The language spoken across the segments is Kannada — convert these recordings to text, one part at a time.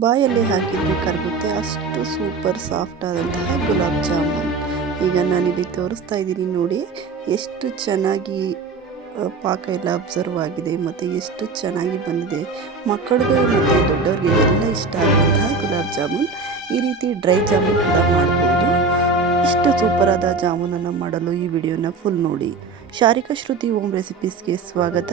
ಬಾಯಲ್ಲಿ ಹಾಕಿದರೆ ಕರಗುತ್ತೆ ಅಷ್ಟು ಸೂಪರ್ ಸಾಫ್ಟ್ ಆದಂತಹ ಗುಲಾಬ್ ಜಾಮೂನ್. ಈಗ ನಾನಿಲ್ಲಿ ತೋರಿಸ್ತಾ ಇದ್ದೀನಿ ನೋಡಿ, ಎಷ್ಟು ಚೆನ್ನಾಗಿ ಪಾಕ ಎಲ್ಲ ಅಬ್ಸರ್ವ್ ಆಗಿದೆ ಮತ್ತು ಎಷ್ಟು ಚೆನ್ನಾಗಿ ಬಂದಿದೆ. ಮಕ್ಕಳಿಗೆ ಮತ್ತು ದೊಡ್ಡವ್ರಿಗೆ ಎಲ್ಲ ಇಷ್ಟ ಆಗುವಂತಹ ಗುಲಾಬ್ ಜಾಮೂನ್. ಈ ರೀತಿ ಡ್ರೈ ಜಾಮೂನ್ ಕೂಡ ಮಾಡ್ಬೋದು. ಇಷ್ಟು ಸೂಪರಾದ ಜಾಮೂನನ್ನು ಮಾಡಲು ಈ ವಿಡಿಯೋನ ಫುಲ್ ನೋಡಿ. ಶಾರಿಕಾ ಶ್ರುತಿ ಹೋಮ್ ರೆಸಿಪೀಸ್ಗೆ ಸ್ವಾಗತ.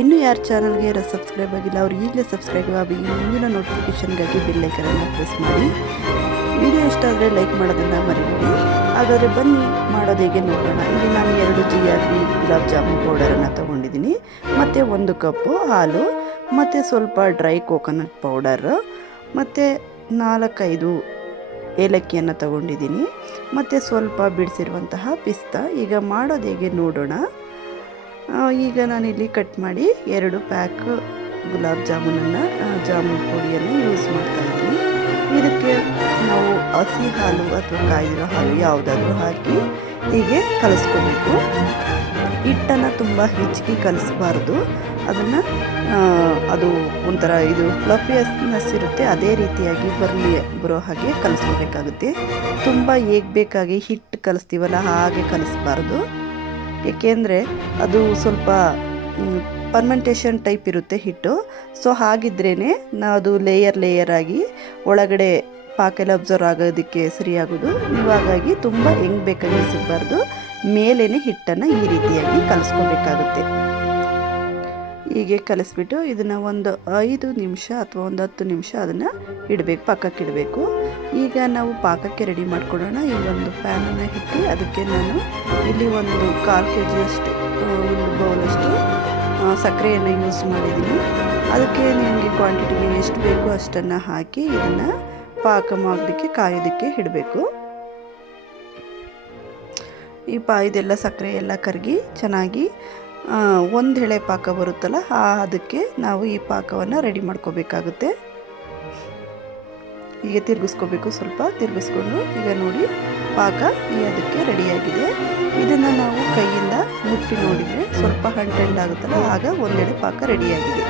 ಇನ್ನೂ ಯಾರು ಚಾನಲ್ಗೆ ಸಬ್ಸ್ಕ್ರೈಬ್ ಆಗಿಲ್ಲ ಅವ್ರು ಈಗಲೇ ಸಬ್ಸ್ಕ್ರೈಬ್ ಆಗಿ ಮುಂದಿನ ನೋಟಿಫಿಕೇಷನ್ಗಾಗಿ ಬೆಲ್ ಐಕನನ್ನು ಪ್ರೆಸ್ ಮಾಡಿ. ವಿಡಿಯೋ ಇಷ್ಟ ಆದರೆ ಲೈಕ್ ಮಾಡೋದನ್ನು ಮರಿಬೇಡಿ. ಹಾಗಾದರೆ ಬನ್ನಿ ಮಾಡೋದು ಹೇಗೆ ನೋಡೋಣ. ಇಲ್ಲಿ ನಾನು 2 GRB ಗುಲಾಬ್ ಜಾಮೂನ್ ಪೌಡರನ್ನು ತೊಗೊಂಡಿದ್ದೀನಿ, ಮತ್ತು 1 ಕಪ್ಪು ಹಾಲು, ಮತ್ತು ಸ್ವಲ್ಪ ಡ್ರೈ ಕೋಕೋನಟ್ ಪೌಡರ್, ಮತ್ತು 4-5 ಏಲಕ್ಕಿಯನ್ನು ತಗೊಂಡಿದ್ದೀನಿ, ಮತ್ತು ಸ್ವಲ್ಪ ಬಿಡಿಸಿರುವಂತಹ ಪಿಸ್ತಾ. ಈಗ ಮಾಡೋದು ಹೇಗೆ ನೋಡೋಣ. ಈಗ ನಾನಿಲ್ಲಿ ಕಟ್ ಮಾಡಿ 2 ಪ್ಯಾಕ್ ಗುಲಾಬ್ ಜಾಮೂನ್ ಪುಡಿಯನ್ನು ಯೂಸ್ ಮಾಡ್ತಾಯಿದ್ದೀನಿ. ಇದಕ್ಕೆ ನಾವು ಹಸಿ ಹಾಲು ಅಥವಾ ಕಾಯಿದಿರೋ ಹಾಲು ಯಾವುದಾದ್ರೂ ಹಾಕಿ ಹೀಗೆ ಕಲಿಸ್ಕೋಬೇಕು. ಹಿಟ್ಟನ್ನು ತುಂಬ ಹೆಚ್ಚಿಗೆ ಕಲಿಸ್ಬಾರ್ದು, ಅದನ್ನು ಅದು ಒಂಥರ ಇದು ಫ್ಲಫಿನೆಸ್ ಇರುತ್ತೆ, ಅದೇ ರೀತಿಯಾಗಿ ಬರೋ ಹಾಗೆ ಕಲಿಸ್ಕೋಬೇಕಾಗುತ್ತೆ. ತುಂಬ ಹೇಗೆ ಬೇಕಾಗಿ ಹಿಟ್ಟು ಕಲಿಸ್ತೀವಲ್ಲ ಹಾಗೆ ಕಲಿಸ್ಬಾರ್ದು, ಏಕೆಂದರೆ ಅದು ಸ್ವಲ್ಪ ಫರ್ಮೆಂಟೇಷನ್ ಟೈಪ್ ಇರುತ್ತೆ ಹಿಟ್ಟು. ಸೊ ಹಾಗಿದ್ರೇ ಅದು ಲೇಯರ್ ಆಗಿ ಒಳಗಡೆ ಪಾಕೆಲ್ಲ ಅಬ್ಸರ್ವ್ ಆಗೋದಕ್ಕೆ ಸರಿಯಾಗೋದು. ಹಾಗಾಗಿ ತುಂಬ ಹೆಂಗೆ ಬೇಕಾಗಿ ಸಿಗಬಾರ್ದು, ಮೇಲೇ ಹಿಟ್ಟನ್ನು ಈ ರೀತಿಯಾಗಿ ಕಲಿಸ್ಕೋಬೇಕಾಗುತ್ತೆ. ಹೀಗೆ ಕಲಿಸ್ಬಿಟ್ಟು ಇದನ್ನು ಒಂದು 5 ನಿಮಿಷ ಅಥವಾ ಒಂದು 10 ನಿಮಿಷ ಅದನ್ನು ಪಕ್ಕಕ್ಕೆ ಇಡಬೇಕು. ಈಗ ನಾವು ಪಾಕಕ್ಕೆ ರೆಡಿ ಮಾಡ್ಕೊಳ್ಳೋಣ. ಈ ಒಂದು ಪ್ಯಾನನ್ನು ಇಟ್ಟು ಅದಕ್ಕೆ ನಾನು ಇಲ್ಲಿ ಒಂದು 1/4 kg ಒಂದು ಬೌಲಷ್ಟು ಸಕ್ಕರೆಯನ್ನು ಯೂಸ್ ಮಾಡಿದ್ದೀನಿ. ಅದಕ್ಕೆ ನಿಮಗೆ ಕ್ವಾಂಟಿಟಿಗೆ ಎಷ್ಟು ಬೇಕೋ ಅಷ್ಟನ್ನು ಹಾಕಿ ಇದನ್ನು ಪಾಕ ಮಾಡೋದಕ್ಕೆ ಕಾಯೋದಕ್ಕೆ ಇಡಬೇಕು. ಇದೆಲ್ಲ ಸಕ್ಕರೆ ಎಲ್ಲ ಕರಗಿ ಚೆನ್ನಾಗಿ ಒಂದು ಎಳೆ ಪಾಕ ಬರುತ್ತಲ್ಲ, ಅದಕ್ಕೆ ನಾವು ಈ ಪಾಕವನ್ನು ರೆಡಿ ಮಾಡ್ಕೋಬೇಕಾಗುತ್ತೆ. ಹೀಗೆ ತಿರುಗಿಸ್ಕೋಬೇಕು, ಸ್ವಲ್ಪ ತಿರುಗಿಸ್ಕೊಂಡು. ಈಗ ನೋಡಿ ಪಾಕ ಅದಕ್ಕೆ ರೆಡಿಯಾಗಿದೆ. ಇದನ್ನು ನಾವು ಕೈಯಿಂದ ಮುಟ್ಟಿ ನೋಡಿದರೆ ಸ್ವಲ್ಪ ಆಗುತ್ತಲ್ಲ, ಆಗ ಒಂದೆಡೆ ಪಾಕ ರೆಡಿಯಾಗಿದೆ.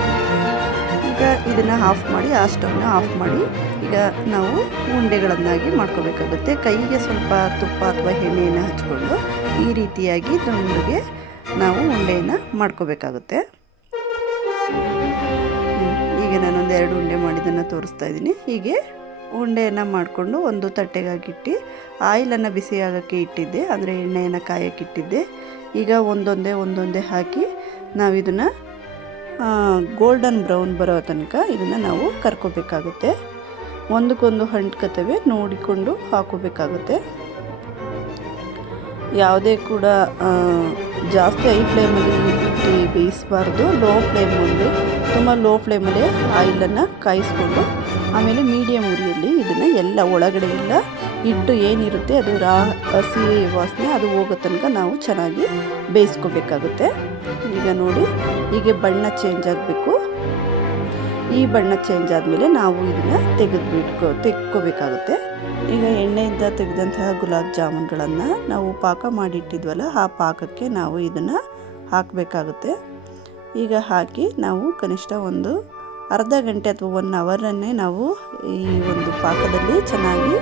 ಈಗ ಇದನ್ನು ಆಫ್ ಮಾಡಿ, ಆ ಸ್ಟವ್ನ ಆಫ್ ಮಾಡಿ ಈಗ ನಾವು ಉಂಡೆಗಳನ್ನಾಗಿ ಮಾಡ್ಕೋಬೇಕಾಗುತ್ತೆ. ಕೈಗೆ ಸ್ವಲ್ಪ ತುಪ್ಪ ಅಥವಾ ಎಣ್ಣೆಯನ್ನು ಹಚ್ಕೊಂಡು ಈ ರೀತಿಯಾಗಿ ದುಂಡಿಗೆ ನಾವು ಉಂಡೆಯನ್ನು ಮಾಡ್ಕೋಬೇಕಾಗುತ್ತೆ. ಈಗ ನಾನೊಂದು 2 ಉಂಡೆ ಮಾಡಿದ್ದನ್ನು ತೋರಿಸ್ತಾ ಇದ್ದೀನಿ. ಹೀಗೆ ಉಂಡೆಯನ್ನು ಮಾಡಿಕೊಂಡು ಒಂದು ತಟ್ಟೆಗಾಗಿಟ್ಟು ಆಯಿಲನ್ನು ಬಿಸಿಯಾಗೋಕ್ಕೆ ಇಟ್ಟಿದ್ದೆ, ಅಂದರೆ ಎಣ್ಣೆಯನ್ನು ಕಾಯೋಕ್ಕೆ ಇಟ್ಟಿದ್ದೆ. ಈಗ ಒಂದೊಂದೇ ಹಾಕಿ ನಾವು ಇದನ್ನು ಗೋಲ್ಡನ್ ಬ್ರೌನ್ ಬರೋ ತನಕ ಇದನ್ನು ನಾವು ಕರ್ಕೋಬೇಕಾಗುತ್ತೆ. ಒಂದಕ್ಕೊಂದು ಅಂಟ್ಕೊತವೆ ನೋಡಿಕೊಂಡು ಹಾಕೋಬೇಕಾಗುತ್ತೆ. ಯಾವುದೇ ಕೂಡ ಜಾಸ್ತಿ ಹೈ ಫ್ಲೇಮಲ್ಲಿ ಇಟ್ಟು ಬೇಯಿಸಬಾರ್ದು. ತುಂಬ ಲೋ ಫ್ಲೇಮಲ್ಲಿ ಆಯಿಲನ್ನು ಕಾಯಿಸ್ಕೊಂಡು ಆಮೇಲೆ ಮೀಡಿಯಮ್ ಉರಿಯಲ್ಲಿ ಇದನ್ನು ಎಲ್ಲ ಒಳಗಡೆ ಎಲ್ಲ ಹಿಟ್ಟು ಏನಿರುತ್ತೆ ಅದು ಹಸಿ ವಾಸನೆ ಅದು ಹೋಗೋ ತನಕ ನಾವು ಚೆನ್ನಾಗಿ ಬೇಯಿಸ್ಕೋಬೇಕಾಗುತ್ತೆ. ಈಗ ನೋಡಿ ಹೀಗೆ ಬಣ್ಣ ಚೇಂಜ್ ಆಗಬೇಕು. ಈ ಬಣ್ಣ ಚೇಂಜ್ ಆದಮೇಲೆ ನಾವು ಇದನ್ನು ತೆಗೆದುಕೋಬೇಕಾಗುತ್ತೆ. ಈಗ ಎಣ್ಣೆಯಿಂದ ತೆಗೆದಂತಹ ಗುಲಾಬ್ ಜಾಮೂನ್ಗಳನ್ನು ನಾವು ಪಾಕ ಮಾಡಿಟ್ಟಿದ್ವಲ್ಲ, ಆ ಪಾಕಕ್ಕೆ ನಾವು ಇದನ್ನು ಹಾಕಬೇಕಾಗುತ್ತೆ. ಈಗ ಹಾಕಿ ನಾವು ಕನಿಷ್ಠ ಒಂದು ಅರ್ಧ ಗಂಟೆ ಅಥವಾ 1 ಅವರನ್ನೇ ನಾವು ಈ ಒಂದು ಪಾಕದಲ್ಲಿ ಚೆನ್ನಾಗಿ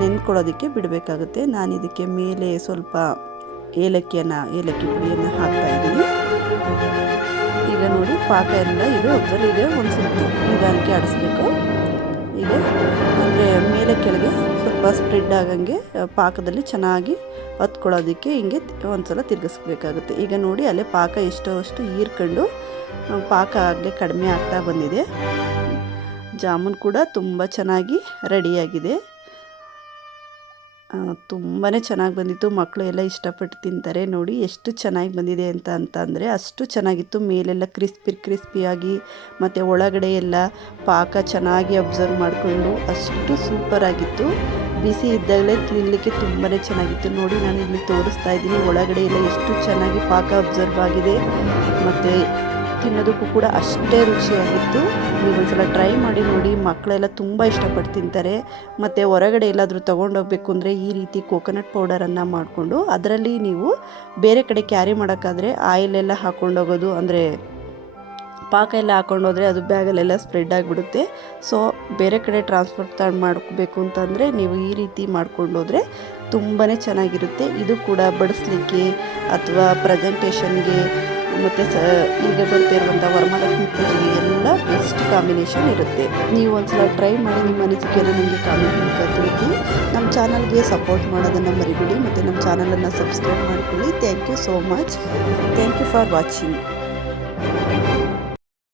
ನೆನ್ಕೊಳ್ಳೋದಕ್ಕೆ ಬಿಡಬೇಕಾಗುತ್ತೆ. ನಾನು ಇದಕ್ಕೆ ಮೇಲೆ ಸ್ವಲ್ಪ ಏಲಕ್ಕಿ ಪುಡಿಯನ್ನು ಹಾಕ್ತಾಯಿದ್ದೀನಿ. ಈಗ ನೋಡಿ ಪಾಕ ಎಲ್ಲ ಇದು ಈಗ ಒಂದು ಸ್ವಲ್ಪ ನಿಧಾನಕ್ಕೆ ಆಡಿಸ್ಬೇಕು. ಈಗ ಅಂದರೆ ಮೇಲೆ ಕೆಳಗೆ ಸ್ವಲ್ಪ ಸ್ಪ್ರೆಡ್ ಆಗಂಗೆ ಪಾಕದಲ್ಲಿ ಚೆನ್ನಾಗಿ ಹತ್ಕೊಳ್ಳೋದಕ್ಕೆ ಹಿಂಗೆ ಒಂದು ಸಲ ತಿರುಗಿಸ್ಬೇಕಾಗುತ್ತೆ. ಈಗ ನೋಡಿ ಅಲ್ಲೇ ಪಾಕ ಅಷ್ಟು ಹೀರ್ಕೊಂಡು ಪಾಕ ಆಗಲೇ ಕಡಿಮೆ ಆಗ್ತಾ ಬಂದಿದೆ. ಜಾಮೂನ್ ಕೂಡ ತುಂಬ ಚೆನ್ನಾಗಿ ರೆಡಿಯಾಗಿದೆ. ತುಂಬಾ ಚೆನ್ನಾಗಿ ಬಂದಿತ್ತು. ಮಕ್ಕಳು ಎಲ್ಲ ಇಷ್ಟಪಟ್ಟು ತಿಂತಾರೆ. ನೋಡಿ ಎಷ್ಟು ಚೆನ್ನಾಗಿ ಬಂದಿದೆ ಅಂತಂದರೆ ಅಷ್ಟು ಚೆನ್ನಾಗಿತ್ತು. ಮೇಲೆಲ್ಲ ಕ್ರಿಸ್ಪಿಯಾಗಿ ಮತ್ತು ಒಳಗಡೆ ಎಲ್ಲ ಪಾಕ ಚೆನ್ನಾಗಿ ಅಬ್ಸರ್ವ್ ಮಾಡಿಕೊಂಡು ಅಷ್ಟು ಸೂಪರಾಗಿತ್ತು. ಬಿಸಿ ಇದ್ದಾಗಲೇ ತಿನ್ನಲಿಕ್ಕೆ ತುಂಬಾ ಚೆನ್ನಾಗಿತ್ತು. ನೋಡಿ ನಾನು ಇಲ್ಲಿ ತೋರಿಸ್ತಾ ಇದ್ದೀನಿ, ಒಳಗಡೆ ಎಲ್ಲ ಎಷ್ಟು ಚೆನ್ನಾಗಿ ಪಾಕ ಅಬ್ಸರ್ವ್ ಆಗಿದೆ ಮತ್ತು ತಿನ್ನೋದಕ್ಕೂ ಕೂಡ ಅಷ್ಟೇ ರುಚಿಯಾಗಿತ್ತು. ನೀವು ಒಂದ್ಸಲ ಟ್ರೈ ಮಾಡಿ ನೋಡಿ, ಮಕ್ಕಳೆಲ್ಲ ತುಂಬ ಇಷ್ಟಪಟ್ಟು ತಿಂತಾರೆ. ಮತ್ತು ಹೊರಗಡೆ ಎಲ್ಲಾದರೂ ತೊಗೊಂಡೋಗ್ಬೇಕು ಅಂದರೆ ಈ ರೀತಿ ಕೋಕೋನಟ್ ಪೌಡರನ್ನು ಮಾಡಿಕೊಂಡು ಅದರಲ್ಲಿ ನೀವು ಬೇರೆ ಕಡೆ ಕ್ಯಾರಿ ಮಾಡೋಕ್ಕಾದರೆ ಆಯಿಲೆಲ್ಲ ಹಾಕ್ಕೊಂಡೋಗೋದು, ಅಂದರೆ ಪಾಕ ಎಲ್ಲ ಹಾಕೊಂಡೋದ್ರೆ ಅದು ಬ್ಯಾಗಲ್ಲೆಲ್ಲ ಸ್ಪ್ರೆಡ್ ಆಗಿಬಿಡುತ್ತೆ. ಸೊ ಬೇರೆ ಕಡೆ ಟ್ರಾನ್ಸ್ಫರ್ ಮಾಡಬೇಕು ಅಂತಂದರೆ ನೀವು ಈ ರೀತಿ ಮಾಡ್ಕೊಂಡೋದ್ರೆ ತುಂಬಾ ಚೆನ್ನಾಗಿರುತ್ತೆ. ಇದು ಕೂಡ ಬಡಿಸ್ಲಿಕ್ಕೆ ಅಥವಾ ಪ್ರೆಸೆಂಟೇಷನ್ಗೆ ಮತ್ತು ಈಗ ಬರ್ತಿರುವಂಥ ವರಮಹಾಲಕ್ಷ್ಮಿ ಪೂಜೆಗೆ ಎಲ್ಲ ಬೆಸ್ಟ್ ಕಾಂಬಿನೇಷನ್ ಇರುತ್ತೆ. ನೀವು ಒಂದ್ಸಲ ಟ್ರೈ ಮಾಡಿ ನಿಮ್ಮ ಅನಿಸಿಕೆಯನ್ನು ನನಗೆ ಕಾಮೆಂಟ್ ಮೂಲಕ ತಿಳಿಸಿ. ನಮ್ಮ ಚಾನಲ್ಗೆ ಸಪೋರ್ಟ್ ಮಾಡೋದನ್ನು ಮರಿಬೇಡಿ ಮತ್ತು ನಮ್ಮ ಚಾನಲನ್ನು ಸಬ್ಸ್ಕ್ರೈಬ್ ಮಾಡ್ಕೊಳ್ಳಿ. Thank you so much. Thank you for watching.